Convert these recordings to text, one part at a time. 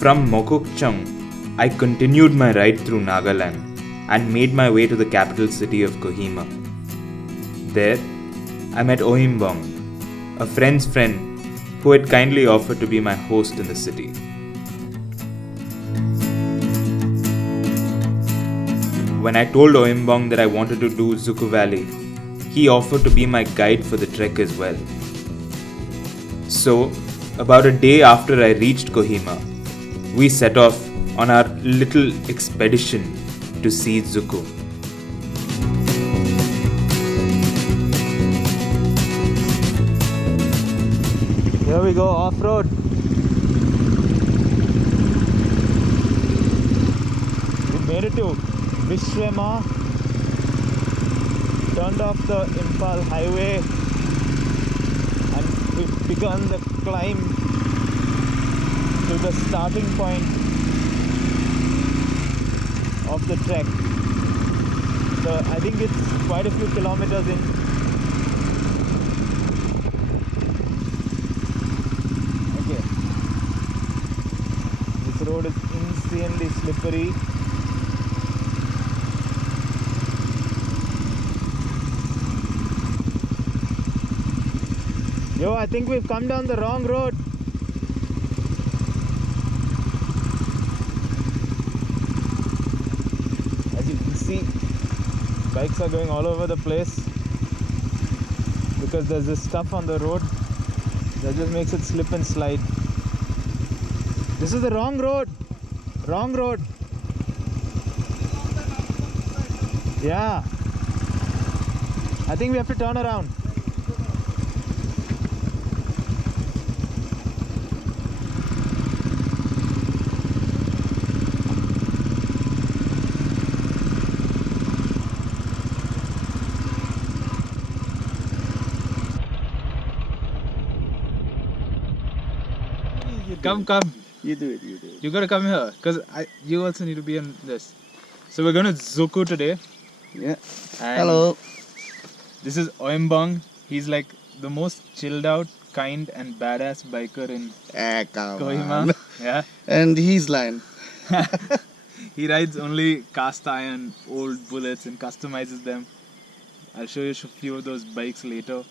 From Mokokchung, I continued my ride through Nagaland and made my way to the capital city of Kohima. There, I met Oyimbong, a friend's friend who had kindly offered to be my host in the city. When I told Oyimbong that I wanted to do Dzukou Valley, he offered to be my guide for the trek as well. So, about a day after I reached Kohima, we set off on our little expedition to see Dzukou. Here we go, off-road. We made it to Vishwema, turned off the Imphal highway, and we've begun the climb to the starting point of the trek. So I think it's quite a few kilometers in. Okay. This road is insanely slippery. Yo, I think we've come down the wrong road. As you can see, bikes are going all over the place because there's this stuff on the road that just makes it slip and slide. This is the wrong road. Wrong road. Yeah. I think we have to turn around. Come. You do it. You gotta come here, because you also need to be in this. So we're going to Dzukou today. Yeah. And hello. This is Oyimbong. He's like the most chilled out, kind and badass biker in Kohima. Yeah. And he's lying. He rides only cast iron, old bullets and customizes them. I'll show you a few of those bikes later.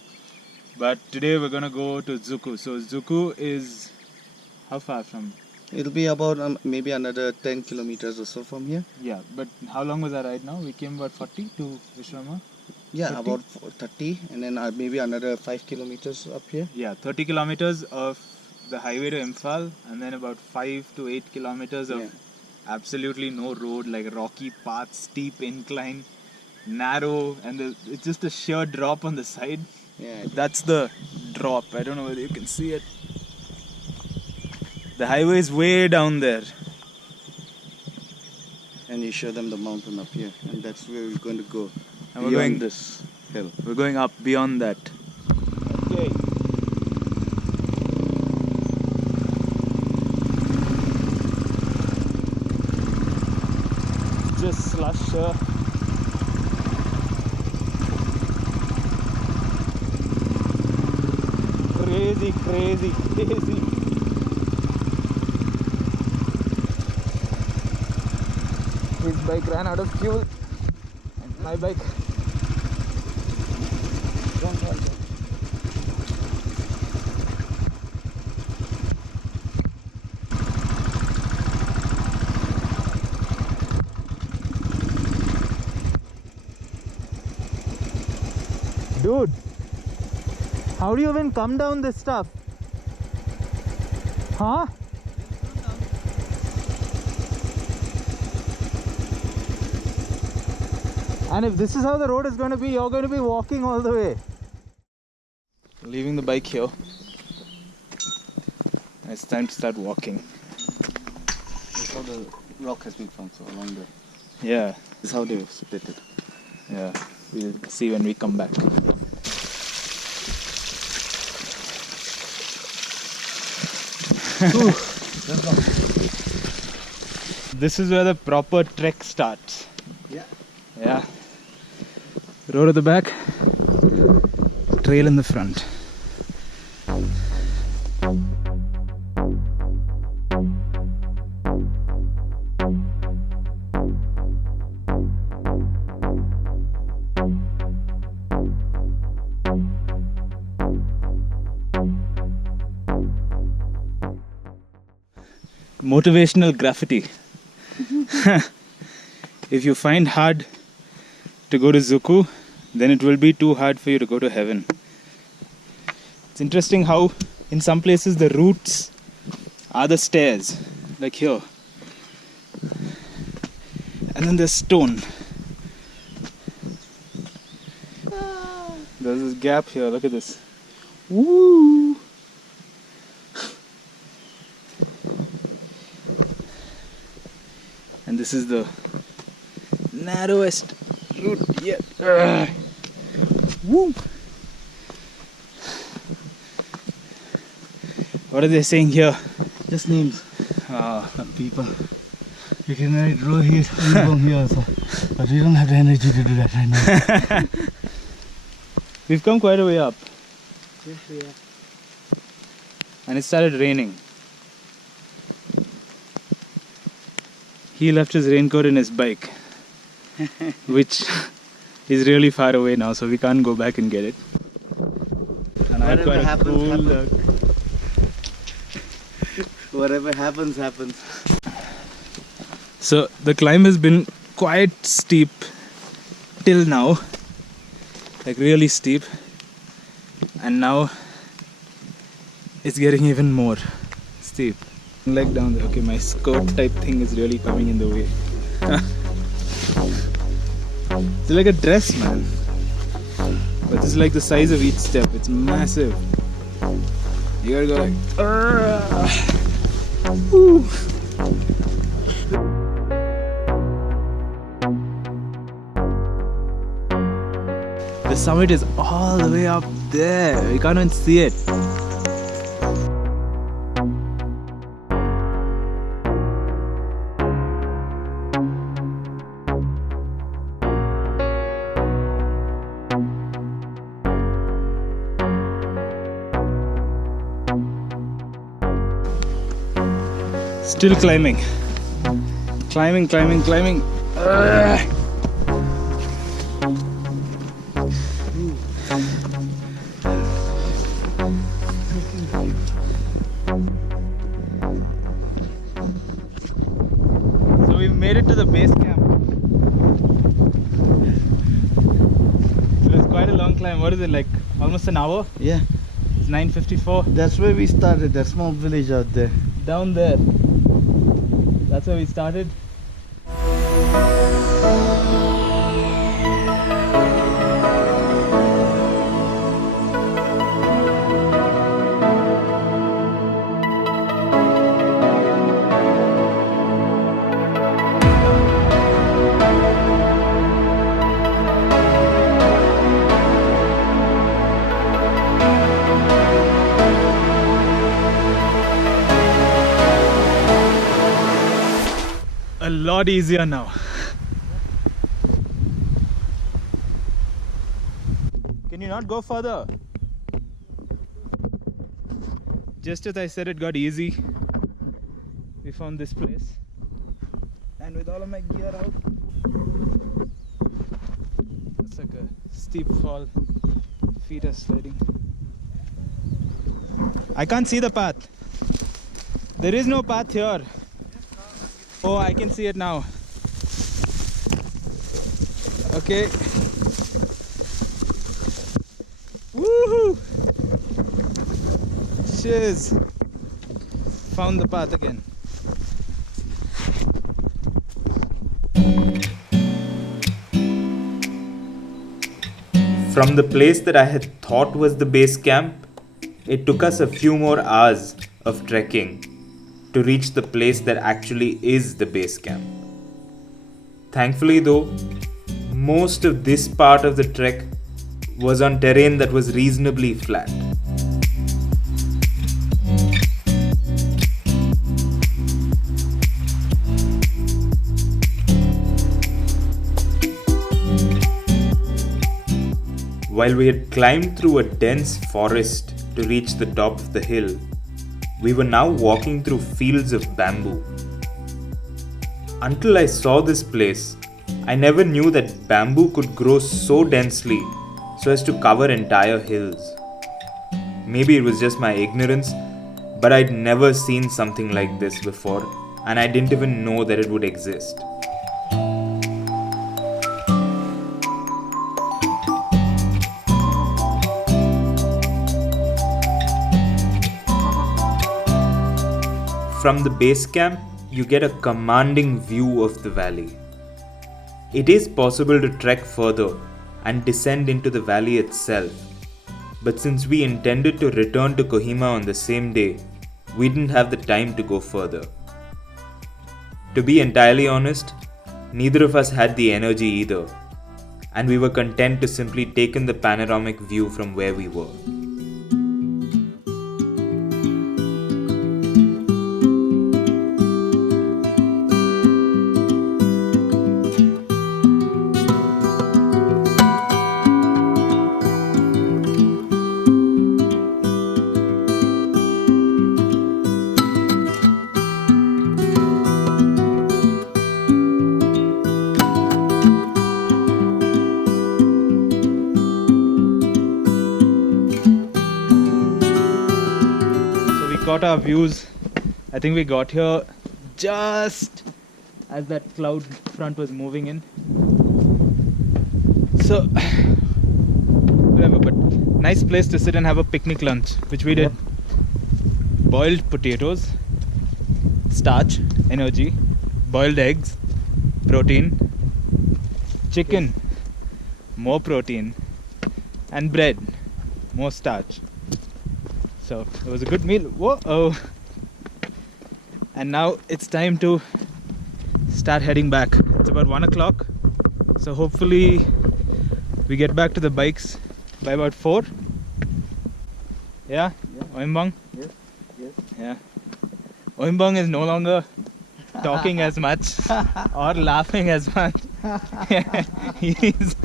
But today we're gonna go to Dzukou. So Dzukou is how far from? It'll be about maybe another 10 kilometers or so from here. Yeah, but how long was our ride now? We came about 40 to Vishwema? Yeah, 30? about 30 and then maybe another 5 kilometers up here. Yeah, 30 kilometers of the highway to Imphal and then about 5 to 8 kilometers of absolutely no road, like rocky path, steep incline, narrow, and it's just a sheer drop on the side. Yeah. That's the drop. I don't know whether you can see it. The highway is way down there. And you show them the mountain up here, and that's where we're going to go. And we're going this hill. We're going up beyond that. Okay. Just slush here. Crazy. His bike ran out of fuel and my bike. Dude, how do you even come down this stuff? Huh? And if this is how the road is going to be, you're going to be walking all the way. Leaving the bike here. It's time to start walking. That's how the rock has been found, so along there. Yeah. This is how they split it. Yeah. We'll see when we come back. This is where the proper trek starts. Yeah. Road at the back, trail in the front. motivational graffiti. If you find hard to go to Dzukou, then it will be too hard for you to go to heaven. It's interesting how in some places the routes are the stairs, like here. And then there's stone. There's this gap here, look at this. Woo! And this is the narrowest route yet. Woo! What are they saying here? Just names Ah, of people. You can write row here, Oyimbong here also. But we don't have the energy to do that right now. we've come quite a way up. Yes, we are. And it started raining. He left his raincoat in his bike, which is really far away now, so we can't go back and get it. And I've got a cool look. Whatever happens, happens. So the climb has been quite steep till now, like really steep, and now it's getting even more steep. Leg down there. Okay, my skirt type thing is really coming in the way. It's like a dress, man. But this is like the size of each step. It's massive. You gotta go like. Woo. The summit is all the way up there. You can't even see it. Still climbing. Climbing. So we made it to the base camp. It was quite a long climb. What is it, like almost an hour? Yeah, It's 9:54. that's where we started, that small village out there. Down there. That's where we started. A lot easier now. Can you not go further? Just as I said it got easy, we found this place. And with all of my gear out, it's like a steep fall. Feet are sliding. I can't see the path. There is no path here. Oh, I can see it now. Okay. Woohoo! Shiz! Found the path again. From the place that I had thought was the base camp, it took us a few more hours of trekking to reach the place that actually is the base camp. Thankfully though, most of this part of the trek was on terrain that was reasonably flat. While we had climbed through a dense forest to reach the top of the hill, we were now walking through fields of bamboo. Until I saw this place, I never knew that bamboo could grow so densely so as to cover entire hills. Maybe it was just my ignorance, but I'd never seen something like this before, and I didn't even know that it would exist. From the base camp, you get a commanding view of the valley. It is possible to trek further and descend into the valley itself, but since we intended to return to Kohima on the same day, we didn't have the time to go further. To be entirely honest, neither of us had the energy either, and we were content to simply take in the panoramic view from where we were. Got our views. I think we got here just as that cloud front was moving in. So whatever, but nice place to sit and have a picnic lunch, which we did. Boiled potatoes, starch, energy, boiled eggs, protein, chicken, more protein, and bread, more starch. So it was a good meal. Whoa! And now it's time to start heading back. It's about 1 o'clock. So hopefully we get back to the bikes by about 4. Yeah? Oyimbong? Yes. Yeah. Oyimbong is no longer talking as much or laughing as much. He's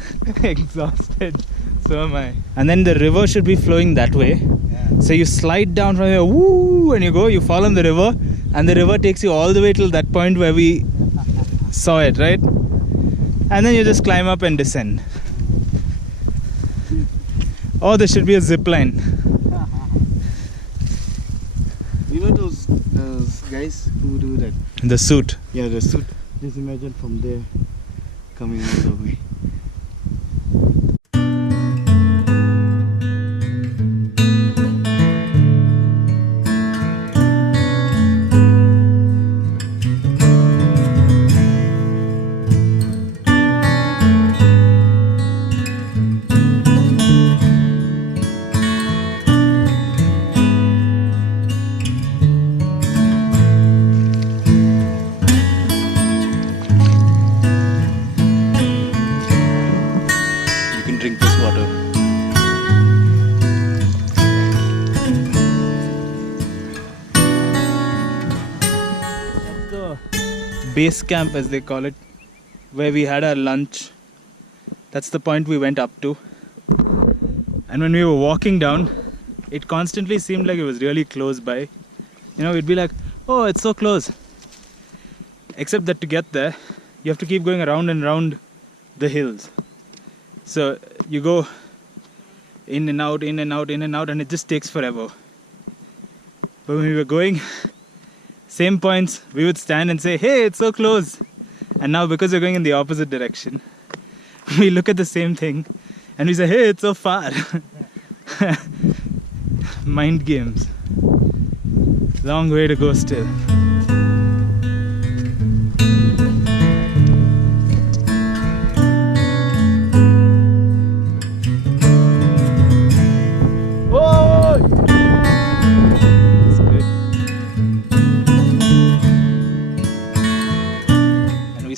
exhausted. So am I. And then the river should be flowing that way. So you slide down from here, woo, and you fall in the river, and the river takes you all the way till that point where we saw it, right? And then you just climb up and descend. Oh, there should be a zip line. You know those guys who do that? The suit. Yeah, the suit. Just imagine from there coming all the way. Drink this water. At the base camp, as they call it, where we had our lunch, that's the point we went up to. And when we were walking down, it constantly seemed like it was really close by. You know, we'd be like, oh, it's so close. Except that to get there, you have to keep going around and around the hills. So you go in and out, in and out, in and out, and it just takes forever. But when we were going, same points, we would stand and say, hey, it's so close. And now because we're going in the opposite direction, we look at the same thing and we say, hey, it's so far. Mind games. Long way to go still.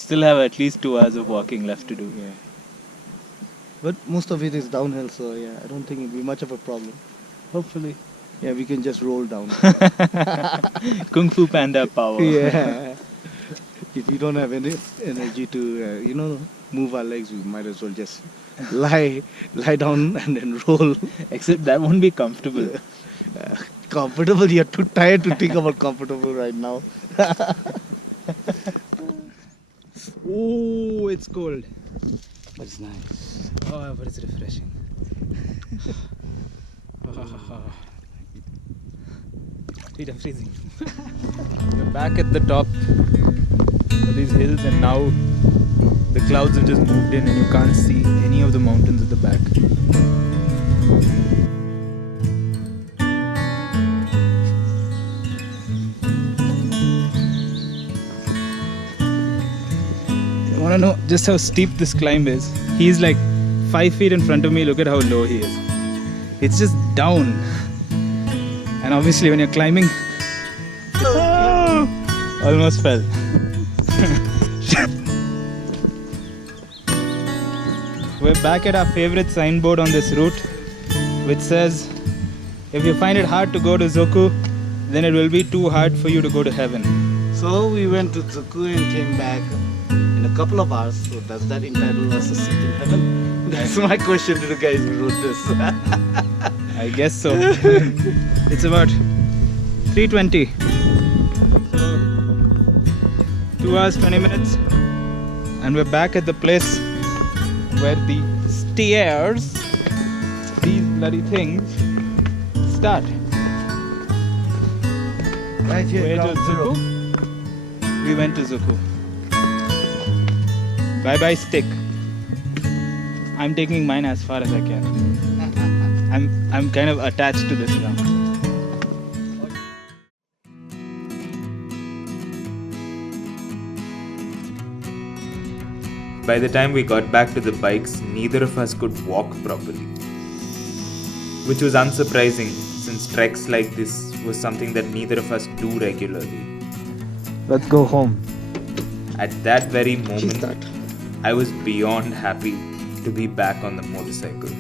Still have at least 2 hours of walking left to do. Yeah. But most of it is downhill, so yeah, I don't think it'll be much of a problem. Hopefully. Yeah, we can just roll down. Kung Fu Panda power. Yeah. If we don't have any energy to, move our legs, we might as well just lie down and then roll. Except that won't be comfortable. Comfortable? You're too tired to think about comfortable right now. Oh, it's cold. But it's nice. Oh, but it's refreshing. Feet are freezing. We're back at the top of these hills, and now the clouds have just moved in and you can't see any of the mountains at the back. I want to know just how steep this climb is. He's like 5 feet in front of me. Look at how low he is. It's just down. And obviously when you're climbing, almost fell. We're back at our favorite signboard on this route, which says, if you find it hard to go to Dzukou, then it will be too hard for you to go to heaven. So we went to Dzukou and came back in a couple of hours. So does that entitle us a seat in heaven? That's my question to the guys who wrote this. I guess so. It's about 3:20. So 2 hours 20 minutes, and we're back at the place where the stairs, these bloody things, start. Right here, Where to ground zero. Dzukou? We went to Dzukou. Bye bye stick. I'm taking mine as far as I can. I'm kind of attached to this now. By the time we got back to the bikes, neither of us could walk properly. Which was unsurprising, since treks like this was something that neither of us do regularly. Let's go home. At that very moment, I was beyond happy to be back on the motorcycle.